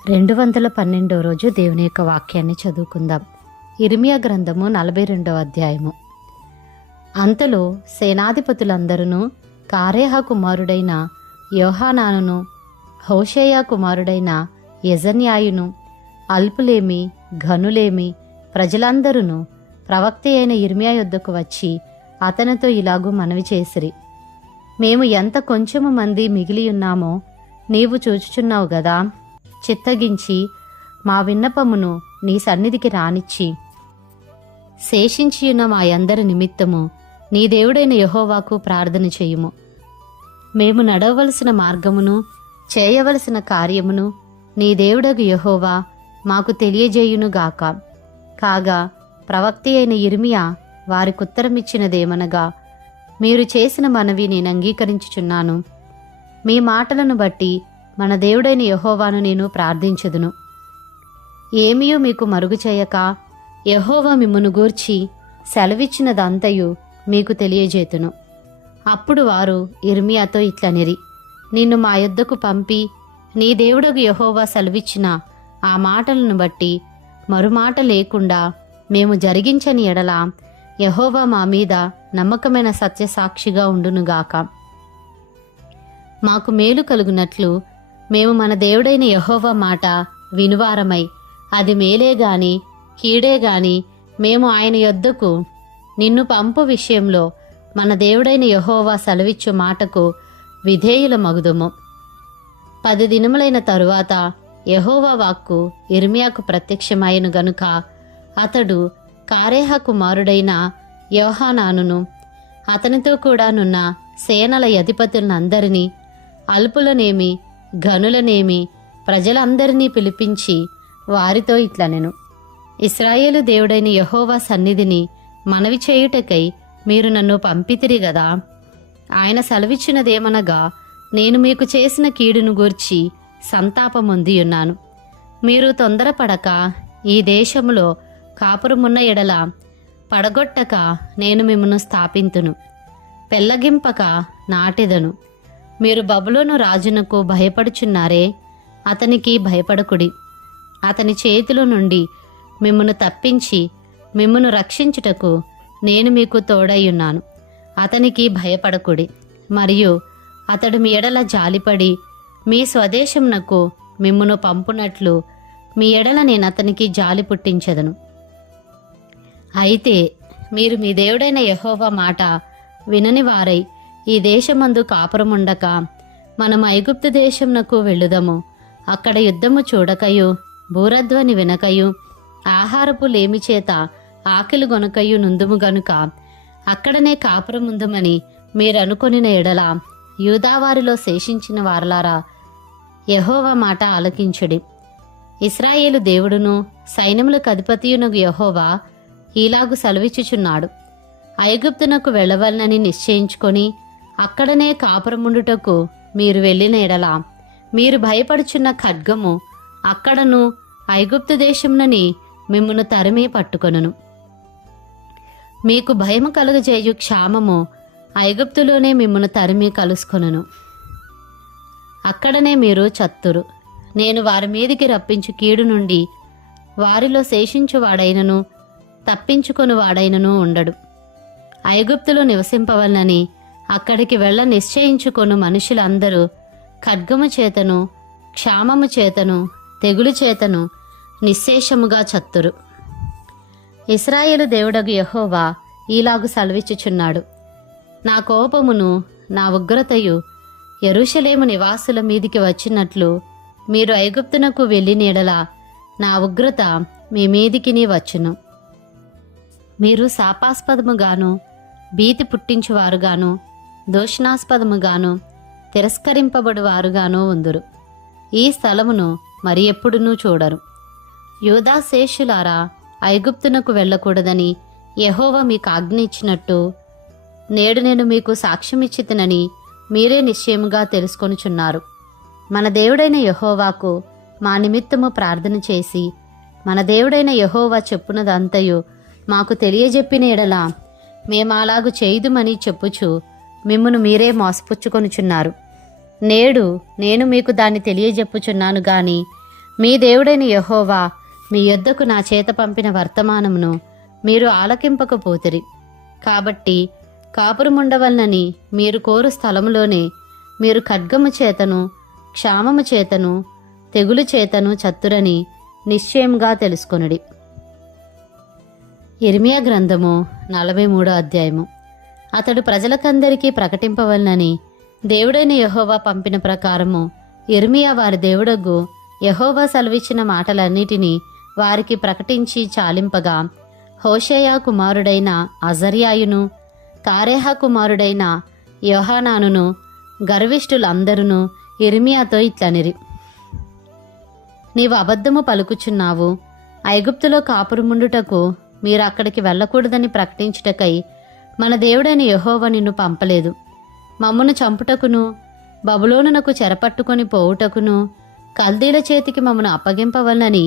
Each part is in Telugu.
212 రోజు దేవుని యొక్క వాక్యాన్ని చదువుకుందాం. ఇర్మియా గ్రంథము 42వ అధ్యాయము. అంతలో సేనాధిపతులందరూ కారేహ కుమారుడైన యోహానానును, హోషేయ కుమారుడైన యెజన్యాయును, అల్పులేమి ఘనులేమి ప్రజలందరూ ప్రవక్త అయిన ఇర్మియా యొద్దకు వచ్చి అతనితో ఇలాగూ మనవి చేసిరి. మేము ఎంత కొంచెము మంది మిగిలియున్నామో నీవు చూచుచున్నావు గదా. చిత్తగించి మా విన్నపమును నీ సన్నిధికి రానిచ్చి శేషించియున్న మా అందరి నిమిత్తము నీ దేవుడైన యెహోవాకు ప్రార్థన చేయుము. మేము నడవవలసిన మార్గమును చేయవలసిన కార్యమును నీ దేవుడగు యెహోవా మాకు తెలియజేయునుగాక. కాగా ప్రవక్త అయిన ఇర్మియా వారికుత్తరమిచ్చినదేమనగా, మీరు చేసిన మనవి నేను అంగీకరించుచున్నాను. మీ మాటలను బట్టి మన దేవుడైన యెహోవాను నేను ప్రార్థించుదును. ఏమీయూ మీకు మరుగు చేయక యెహోవా మిమ్మును గూర్చి సెలవిచ్చినదంతయు మీకు తెలియజేతును. అప్పుడు వారు ఇర్మియాతో ఇట్లనిరి, నిన్ను మా యొద్దకు పంపి నీ దేవుడగు యెహోవా సెలవిచ్చిన ఆ మాటలను బట్టి మరుమాట లేకుండా మేము జరిగించని ఎడల యెహోవా మా మీద నమ్మకమైన సత్యసాక్షిగా ఉండునుగాక. మాకు మేలు కలుగునట్లు మేము మన దేవుడైన యెహోవా మాట వినువారమై, అది మేలే గాని కీడే గాని మేము ఆయన యొద్దకు నిన్ను పంపు విషయంలో మన దేవుడైన యెహోవా సెలవిచ్చు మాటకు విధేయులమగుదుము. 10 దినములైన తరువాత యెహోవా వాక్కు ఇర్మియాకు ప్రత్యక్షమాయెను గనుక అతడు కారేహ కుమారుడైన యోహానానును అతనితో కూడానున్న సేనల అధిపతులందరినీ, అల్పులనేమి ఘనులనేమి ప్రజలందరినీ పిలిపించి వారితో ఇట్లనెను, ఇశ్రాయేలు దేవుడైన యెహోవా సన్నిధిని మనవి చేయుటకై మీరు నన్ను పంపితిరి గదా. ఆయన సెలవిచ్చినదేమనగా, నేను మీకు చేసిన కీడును గూర్చి సంతాపమొందియున్నాను. మీరు తొందరపడక ఈ దేశములో కాపురమున్న ఎడల పడగొట్టక నేను మిమ్మను స్థాపింతును, పెళ్లగింపక నాటెదను. మీరు బబులోను రాజునకు భయపడుచున్నారే, అతనికి భయపడకుడి. అతని చేతిలో నుండి మిమ్మును తప్పించి మిమ్మును రక్షించుటకు నేను మీకు తోడయ్యున్నాను. అతనికి భయపడకుడి. మరియు అతడు మీ ఎడల జాలిపడి మీ స్వదేశమునకు మిమ్మును పంపునట్లు మీ ఎడల నేను అతనికి జాలి పుట్టించెదను. అయితే మీరు మీ దేవుడైన యెహోవా మాట వినని వారై ఈ దేశమందు కాపురముండక మనము ఐగుప్తు దేశమునకు వెళ్ళుదము, అక్కడ యుద్ధము చూడకయు బూరధ్వని వినకయు ఆహారపు లేమి చేత ఆకలి గొనకయు నుందుము గనుక అక్కడనే కాపురముందుమని మీరనుకొనిన ఎడల యూదావారిలో శేషించిన వారలారా, యెహోవా మాట ఆలకించుడి. ఇశ్రాయేలు దేవుడును సైన్యములకు అధిపతియునగు యెహోవా ఈలాగు సెలవిచ్చుచున్నాడు, ఐగుప్తునకు వెళ్ళవలనని నిశ్చయించుకొని అక్కడనే కాపురముండుటకు మీరు వెళ్ళిన ఎడల మీరు భయపడుచున్న ఖడ్గము అక్కడను ఐగుప్తు దేశమునని మిమ్మును తరిమి పట్టుకొనును. మీకు భయము కలుగజేయు క్షామము ఐగుప్తులోనే మిమ్మును తరిమి కలుసుకొనును. అక్కడనే మీరు చత్తురు. నేను వారి మీదికి రప్పించు కీడు నుండి వారిలో శేషించువాడైనను తప్పించుకొని వాడైనను ఉండడు. ఐగుప్తులో నివసింపవలనని అక్కడికి వెళ్ళ నిశ్చయించుకొను మనుషులందరూ ఖడ్గము చేతను క్షామము చేతను తెగులు చేతను నిశ్శేషముగా చత్తురు. ఇశ్రాయేలు దేవుడగు యెహోవా ఈలాగు సెలవిచ్చుచున్నాడు, నా కోపమును నా ఉగ్రతయు యెరూషలేము నివాసుల మీదికి వచ్చినట్లు మీరు ఐగుప్తునకు వెళ్ళిన ఎడల నా ఉగ్రత మీ మీదికిని వచ్చును. మీరు శాపాస్పదముగాను భీతి పుట్టించువారుగాను దూషణాస్పదముగాను తిరస్కరింపబడువారుగాను ఉందురు. ఈ స్థలమును మరి ఎప్పుడునూ చూడరు. యూదా శేషులారా, ఐగుప్తునకు వెళ్ళకూడదని యెహోవా మీకు ఆజ్ఞ ఇచ్చినట్టు నేడు నేను మీకు సాక్ష్యమిచ్చితినని మీరే నిశ్చయముగా తెలుసుకొనుచున్నారు. మన దేవుడైన యెహోవాకు మా నిమిత్తము ప్రార్థన చేసి మన దేవుడైన యెహోవా చెప్పునదంతయు మాకు తెలియజెప్పిన ఎడల మేమాలాగు చేయుదుమని చెప్పుచు మిమ్మును మీరే మోసపుచ్చుకొనుచున్నారు. నేడు నేను మీకు దాన్ని తెలియజెప్పుచున్నాను గాని మీ దేవుడైన యెహోవా మీ యొద్దకు నా చేత పంపిన వర్తమానమును మీరు ఆలకింపకపోతిరి. కాబట్టి కాపురముండవలనని మీరు కోరు స్థలములోనే మీరు ఖడ్గము చేతను, క్షామము చేతను, తెగులు చేతను చత్తురని నిశ్చయముగా తెలుసుకొనుడి. యిర్మీయా గ్రంథము 43వ అధ్యాయము. అతడు ప్రజలకందరికీ ప్రకటింపవలనని దేవుడైన యెహోవా పంపిన ప్రకారము యిర్మీయా వారి దేవుడగు యెహోవా సెలవిచ్చిన మాటలన్నిటినీ వారికి ప్రకటించి చాలింపగా, హోషేయ కుమారుడైన అజర్యాయును, కారేహ కుమారుడైన యోహానానును గర్విష్ఠులందరూ యిర్మీయాతో ఇట్లనిరి: నీవు అబద్ధము పలుకుచున్నావు. ఐగుప్తులో కాపురముండుటకు మీరు అక్కడికి వెళ్ళకూడదని ప్రకటించుటకై మన దేవుడైన యెహోవా నిన్ను పంపలేదు. మమ్మును చంపుటకును, బబులోనునకు చెరపట్టుకొని పోవుటకును, కల్దీల చేతికి మమ్మను అప్పగింపవలనని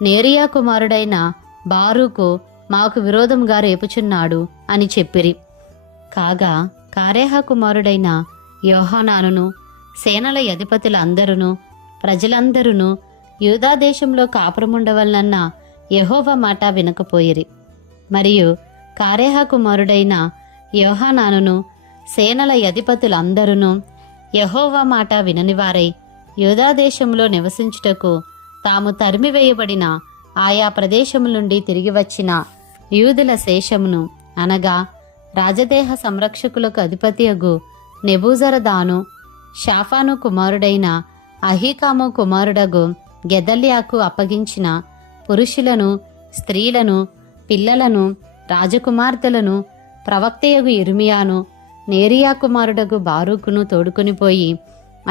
నేరియా కుమారుడైన బారూకు మాకు విరోధముగా రేపుచున్నాడు అని చెప్పిరి. కాగా కారేహ కుమారుడైన యోహానానును, సేనల అధిపతులందరూ, ప్రజలందరూ యూదా దేశంలో కాపురముండవలనన్న యెహోవా మాట వినకపోయిరి. మరియు కారేహ కుమారుడైన యోహానానును, సేనల అధిపతులందరూ యెహోవా మాట విననివారై యూదా దేశంలో నివసించుటకు తాము తరిమివేయబడిన ఆయా ప్రదేశముల నుండి తిరిగి వచ్చిన యూదుల శేషమును, అనగా రాజదేహ సంరక్షకులకు అధిపతియగు నెబూజరదాను, షాఫాను కుమారుడైన అహీకాము కుమారుడగు గెదల్యాకు అప్పగించిన పురుషులను, స్త్రీలను, పిల్లలను, రాజకుమార్తెలను, ప్రవక్తయగు యిర్మీయాను, నేరియా కుమారుడగు బారూకును తోడుకొనిపోయి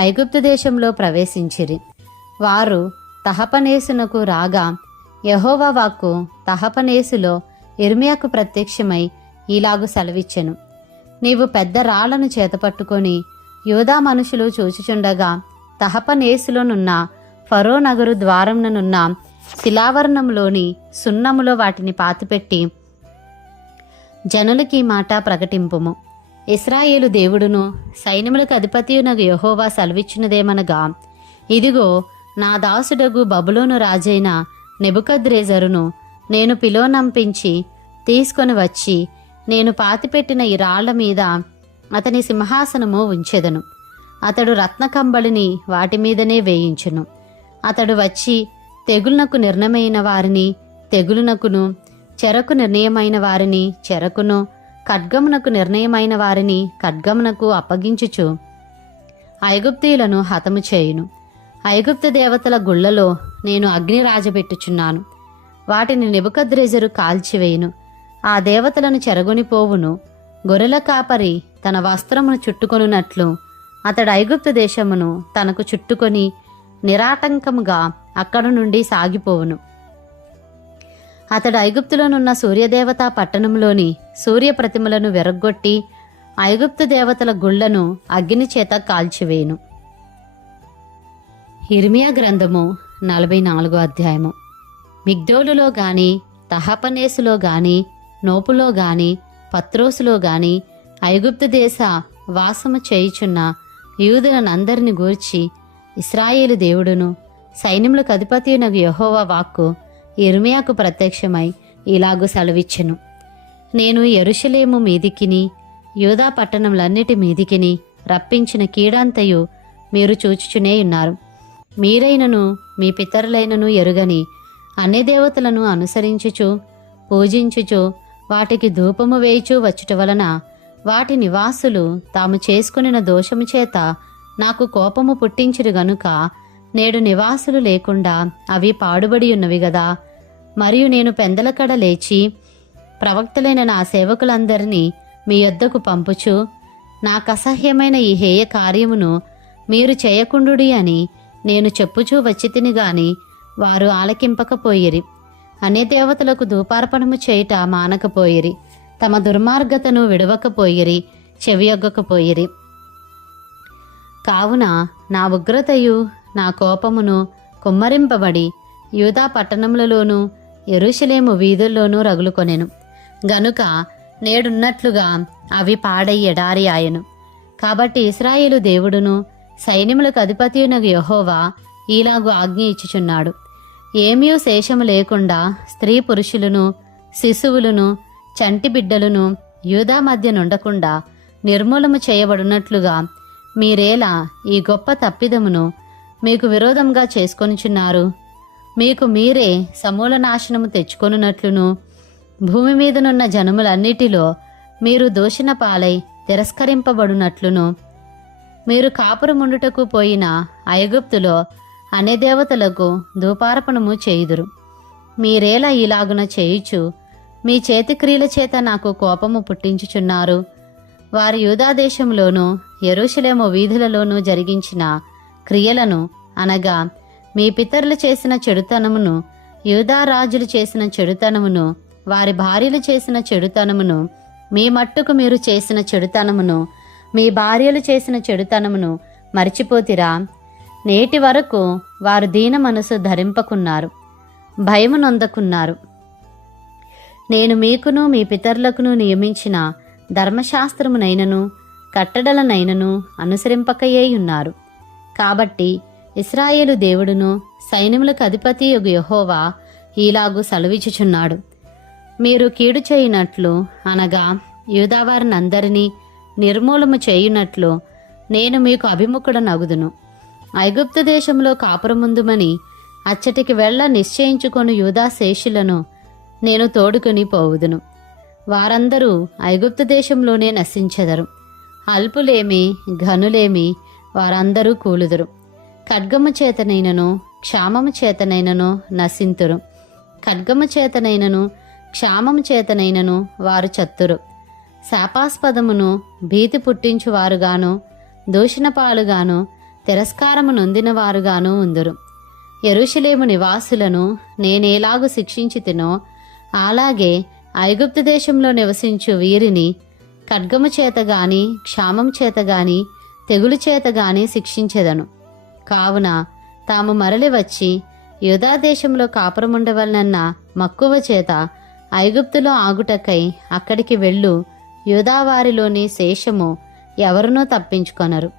ఐగుప్తు దేశంలో ప్రవేశించిరి. వారు తహపనేసునకు రాగా యెహోవా వాక్కు తహపనేసులో యిర్మీయాకు ప్రత్యక్షమై ఈలాగు సెలవిచ్చెను: నీవు పెద్ద రాళ్లను చేతపట్టుకొని యూదా మనుషులు చూచుచుండగా తహపనేసులోనున్న ఫరో నగరు ద్వారంననున్న శిలావరణంలోని సున్నములో వాటిని పాతిపెట్టి జనులకి మాట ప్రకటింపుము. ఇశ్రాయేలు దేవుడును సైన్యములకు అధిపతియునగు యెహోవా సెలవిచ్చినదేమనగా, ఇదిగో నా దాసుడగు బబులోను రాజైన నెబుకద్రెజరును నేను పిలోనంపించి తీసుకొని వచ్చి నేను పాతిపెట్టిన ఈ రాళ్ల మీద అతని సింహాసనము ఉంచెదను. అతడు రత్నకంబళిని వాటి మీదనే వేయించును. అతడు వచ్చి తెగులునకు నిర్ణయమైన వారిని తెగులునకును, చెరకు నిర్ణయమైన వారిని చెరకును, ఖడ్గమునకు నిర్ణయమైన వారిని ఖడ్గమునకు అప్పగించుచు ఐగుప్తీయులను హతము చేయును. ఐగుప్తు దేవతల గుళ్లలో నేను అగ్ని రాజబెట్టుచున్నాను. వాటిని నెబుకద్రెజరు కాల్చివేయును. ఆ దేవతలను చెరగొనిపోవును. గొర్రెల కాపరి తన వస్త్రమును చుట్టుకొనున్నట్లు అతడు ఐగుప్తు దేశమును తనకు చుట్టుకొని నిరాటంకముగా అక్కడ నుండి సాగిపోవును. అతడు ఐగుప్తులోనున్న సూర్యదేవతా పట్టణంలోని సూర్య ప్రతిమలను విరగ్గొట్టి ఐగుప్తు దేవతల గుళ్లను అగ్ని చేత కాల్చివేయును. యిర్మీయా గ్రంథము 44వ అధ్యాయము. మిగ్దోలులో గాని, తహపనేసులో గాని, నోపులో గాని, పత్రోసులో గాని ఐగుప్తు దేశ వాసము చేయుచున్న యూదులనందరిని గూర్చి ఇశ్రాయేలు దేవుడును సైన్యములకు అధిపతియునగు యెహోవా వాక్కు యిర్మీయాకు ప్రత్యక్షమై ఇలాగు సెలవిచ్చెను: నేను యెరూషలేము మీదికిని యూదా పట్టణములన్నిటి మీదికిని రప్పించిన కీడంతయు మీరు చూచుచునే ఉన్నారు. మీరైనను మీ పితరులైనను ఎరుగని అన్ని దేవతలను అనుసరించుచు పూజించుచు వాటికి ధూపము వేయుచు వచ్చుట వలన వాటి నివాసులు తాము చేసుకునిన దోషము చేత నాకు కోపము పుట్టించిరు గనుక నేడు నివాసులు లేకుండా అవి పాడుబడి ఉన్నవి గదా. మరియు నేను పెందలకడ లేచి ప్రవక్తలైన నా సేవకులందరినీ మీ యొద్దకు పంపుచు నాకసహ్యమైన ఈ హేయ కార్యమును మీరు చేయకుండుడి అని నేను చెప్పుచూ వచ్చితిని గాని వారు ఆలకింపకపోయిరి. అన్ని దేవతలకు ధూపార్పణము చేయుట మానకపోయిరి. తమ దుర్మార్గతను విడవకపోయిరి, చెవియొగ్గకపోయిరి. కావున నా ఉగ్రతయు నా కోపమును కుమ్మరింపబడి యూదా పట్టణములలోనూ యెరూషలేము వీధుల్లోనూ రగులుకొనెను గనుక నేడున్నట్లుగా అవి పాడై ఎడారి ఆయను. కాబట్టి ఇశ్రాయేలు దేవుడును సైన్యములకు అధిపతియునగు యెహోవా ఈలాగు ఆజ్ఞ ఇచ్చుచున్నాడు: ఏమీ శేషము లేకుండా స్త్రీ పురుషులను శిశువులను చంటి బిడ్డలను యూదా మధ్య నుండకుండా నిర్మూలము చేయబడినట్లుగా మీరేలా ఈ గొప్ప తప్పిదమును మీకు విరోధంగా చేసుకొనుచున్నారు? మీకు మీరే సమూల నాశనము తెచ్చుకొనున్నట్లును భూమి మీదనున్న జనములన్నిటిలో మీరు దోషిన పాలై తిరస్కరింపబడునట్లును మీరు కాపురముండుటకు పోయిన ఐగుప్తులో అన్యదేవతలకు ధూపార్పణము చేయుదురు. మీరేలా ఇలాగున చేయుచు మీ చేతిక్రియల చేత నాకు కోపము పుట్టించుచున్నారు. వారు యూదాదేశంలోనూ యెరూషలేము వీధులలోనూ జరిగించిన క్రియలను అనగా మీ పితరులు చేసిన చెడుతనమును, యూదా రాజులు చేసిన చెడుతనమును, వారి భార్యలు చేసిన చెడుతనమును, మీ మట్టుకు మీరు చేసిన చెడుతనమును, మీ భార్యలు చేసిన చెడుతనమును మరిచిపోతిరా? నేటి వరకు వారు దీన మనసు ధరింపకున్నారు, భయము నొందకున్నారు. నేను మీకును మీ పితరులకును నియమించిన ధర్మశాస్త్రమునైనను కట్టడలనైనను అనుసరింపకయేయున్నారు. కాబట్టి ఇశ్రాయేలు దేవుడును సైన్యములకు అధిపతి యెహోవా ఈలాగు సెలవిచ్చుచున్నాడు. మీరు కీడు చేయునట్లు అనగా యూదావారినందరినీ నిర్మూలము చేయునట్లు నేను మీకు అభిముఖుడనగుదును. ఐగుప్తు దేశంలో కాపురముందుమని అచ్చటికి వెళ్ళ నిశ్చయించుకొని యూదా శేషులను నేను తోడుకొని పోవుదును. వారందరూ ఐగుప్తు దేశంలోనే నశించెదరు. అల్పులేమి ఘనులేమి వారందరూ కూలుదురు. ఖడ్గము చేతనైనను క్షామము చేతనైనను నశింతురు. ఖడ్గము చేతనైనను క్షామము చేతనైనను వారు చత్తురు. శాపాస్పదమును భీతి పుట్టించువారుగాను దూషణపాలుగాను తిరస్కారము నొందినవారుగాను ఉందురు. యెరూషలేము నివాసులను నేనేలాగు శిక్షించితినో అలాగే ఐగుప్తు దేశంలో నివసించు వీరిని ఖడ్గము చేతగాని క్షామం చేతగాని తెగులు చేతగాని శిక్షించెదను. కావున తాము మరలి వచ్చి యూదా దేశంలో కాపురముండవలనన్న మక్కువ చేత ఐగుప్తులో ఆగుటకై అక్కడికి వెళ్ళు యూదావారిలోని శేషము ఎవరునూ తప్పించుకొనరు.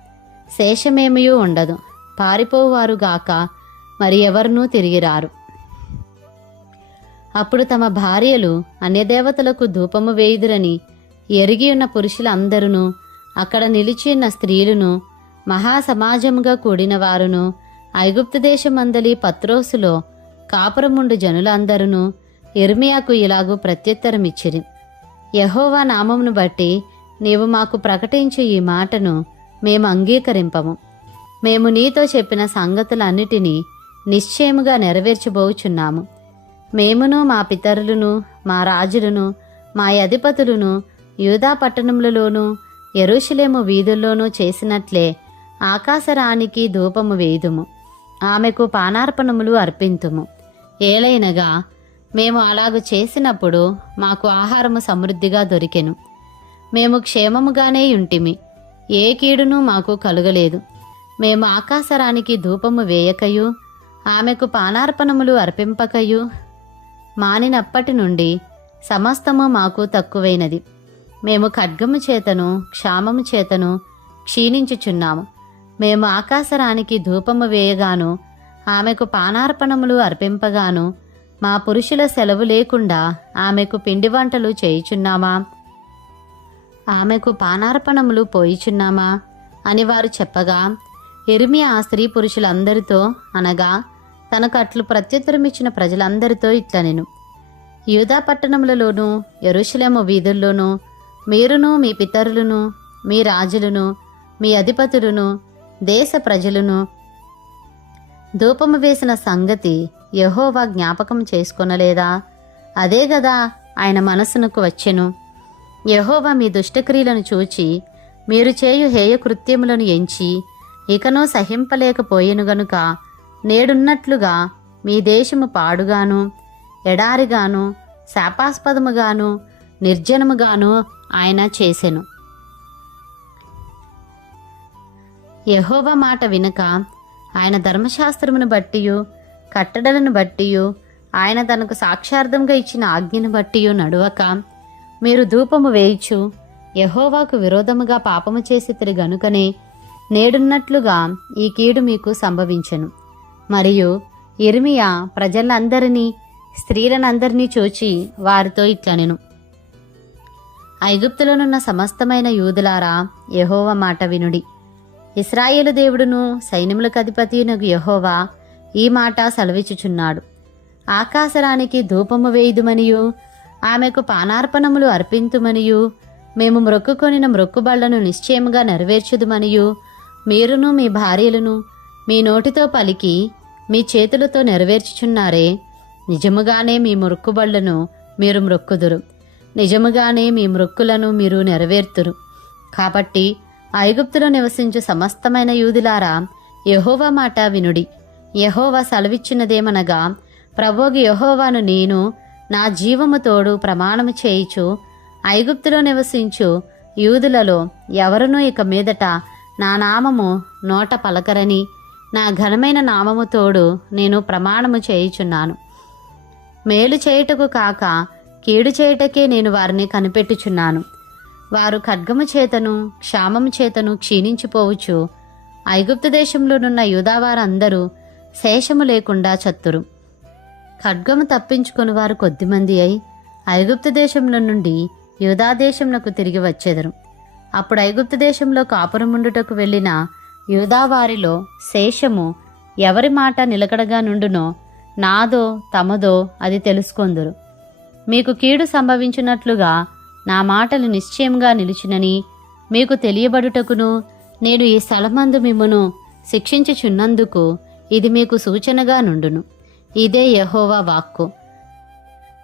శేషమేమియూ ఉండదు. పారిపోవారుగాక మరి ఎవరునూ తిరిగిరారు. అప్పుడు తమ భార్యలు అన్యదేవతలకు ధూపము వేయుదురని ఎరిగియున్న పురుషులందరూ, అక్కడ నిలిచియున్న స్త్రీలును, మహాసమాజముగా కూడిన వారును, ఐగుప్తు దేశమందలి పత్రోసులో కాపురముండు జనులందరూ యిర్మీయాకు ఇలాగు ప్రత్యుత్తరమిచ్చిరి. యెహోవా నామమును బట్టి నీవు మాకు ప్రకటించు ఈ మాటను మేము అంగీకరింపము. మేము నీతో చెప్పిన సంగతులన్నిటినీ నిశ్చయముగా నెరవేర్చబోచున్నాము. మేమును మా పితరులను మా రాజులను మా అధిపతులను యూదా పట్టణములలోనూ యెరూషలేము వీధుల్లోనూ చేసినట్లే ఆకాశరాణికి ధూపము వేయుదుము, ఆమెకు పానార్పణములు అర్పింతుము. ఏలైనగా మేము అలాగు చేసినప్పుడు మాకు ఆహారము సమృద్ధిగా దొరికెను. మేము క్షేమముగానే యుంటిమి, ఏ కీడును మాకు కలుగలేదు. మేము ఆకాశరానికి ధూపము వేయకయు ఆమెకు పానార్పణములు అర్పింపకయు మానినప్పటి నుండి సమస్తము మాకు తక్కువైనది. మేము ఖడ్గము చేతను క్షామము చేతను క్షీణించుచున్నాము. మేము ఆకాశరానికి ధూపము వేయగాను ఆమెకు పానార్పణములు అర్పింపగాను మా పురుషుల సెలవు లేకుండా ఆమెకు పిండి వంటలు చేయుచున్నామా, ఆమెకు పానార్పణములు పోయిచున్నామా అని వారు చెప్పగా, యిర్మీయా ఆ స్త్రీ పురుషులందరితో అనగా తనకు అట్లు ప్రత్యుత్తరమిచ్చిన ప్రజలందరితో ఇట్లనెను: యూదా పట్టణములలోనూ యెరూషలేము వీధుల్లోనూ మీరును మీ పితరులను మీ రాజులను మీ అధిపతులను దేశ ప్రజలను ధూపము వేసిన సంగతి యెహోవా జ్ఞాపకం చేసుకొనలేదా? అదే గదా ఆయన మనస్సునకు వచ్చెను. యెహోవా మీ దుష్టక్రియలను చూచి మీరు చేయు హేయకృత్యములను ఎంచి ఇకనూ సహింపలేకపోయెను గనుక నేడున్నట్లుగా మీ దేశము పాడుగాను ఎడారిగాను శాపాస్పదముగాను నిర్జనముగాను ఆయన చేసెను. యెహోవా మాట వినక ఆయన ధర్మశాస్త్రమును బట్టియు కట్టడలను బట్టియు ఆయన తనకు సాక్షార్థంగా ఇచ్చిన ఆజ్ఞను బట్టియు నడువక మీరు ధూపము వేయుచు యెహోవాకు విరోధముగా పాపము చేసితిరి గనుకనే నేడున్నట్లుగా ఈ కీడు మీకు సంభవించెను. మరియు యిర్మీయా ప్రజలందరినీ స్త్రీలనందరినీ చూచి వారితో ఇట్లనెను, ఐగుప్తులోనున్న సమస్తమైన యూదులారా, యెహోవా మాట వినుడి. ఇశ్రాయేలు దేవుడును సైన్యములకు అధిపతియునగు యెహోవా ఈ మాట సెలవిచ్చుచున్నాడు. ఆకాశరానికి ధూపము వేయుదుమనియు ఆమెకు పానార్పణములు అర్పింతుమనియు మేము మ్రొక్కుకొనిన మ్రొక్కుబళ్లను నిశ్చయముగా నెరవేర్చుదుమనియు మీరును మీ భార్యలను మీ నోటితో పలికి మీ చేతులతో నెరవేర్చుచున్నారే. నిజముగానే మీ మ్రొక్కుబళ్లను మీరు మ్రొక్కుదురు, నిజముగానే మీ మ్రొక్కులను మీరు నెరవేర్తురు. కాబట్టి ఐగుప్తులో నివసించు సమస్తమైన యూదులారా, యెహోవా మాట వినుడి. యెహోవా సెలవిచ్చినదేమనగా, ప్రభువు యెహోవాను నేను నా జీవము తోడు ప్రమాణము చేయుచు ఐగుప్తులో నివసించు యూదులలో ఎవరునూ ఇక మీదట నా నామము నోట పలకరని నా ఘనమైన నామము తోడు నేను ప్రమాణము చేయుచున్నాను. మేలు చేయుటకు కాక కీడు చేయుటకే నేను వారిని కనిపెట్టుచున్నాను. వారు ఖడ్గము చేతను క్షామము చేతను క్షీణించిపోవచ్చు. ఐగుప్తు దేశంలోనున్న యూదావారందరూ శేషము లేకుండా చత్తురు. ఖడ్గము తప్పించుకుని వారు కొద్దిమంది అయి ఐగుప్తు దేశంలో నుండి యూదాదేశంనకు తిరిగి వచ్చెదరు. అప్పుడు ఐగుప్తు దేశంలో కాపురముండుటకు వెళ్ళిన యూదావారిలో శేషము ఎవరి మాట నిలకడగా నుండునో నాదో తమదో అది తెలుసుకొందురు. మీకు కీడు సంభవించినట్లుగా నా మాటలు నిశ్చయంగా నిలిచినని మీకు తెలియబడుటకును నేను ఈ స్థలమందు మిమ్మును శిక్షించుచున్నందుకు ఇది మీకు సూచనగా నుండును. ఇదే యెహోవా వాక్కు.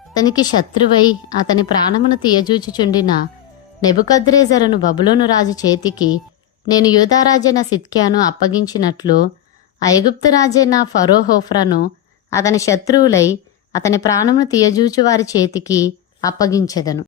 అతనికి శత్రువై అతని ప్రాణమును తీయజూచుచుండిన నెబుకద్రేజరును బబులోను రాజు చేతికి నేను యూదారాజైన సిద్కియాను అప్పగించినట్లు ఐగుప్తు రాజైన ఫరో హోఫ్రాను అతని శత్రువులై అతని ప్రాణమును తీయజూచు వారి చేతికి అప్పగించెదను.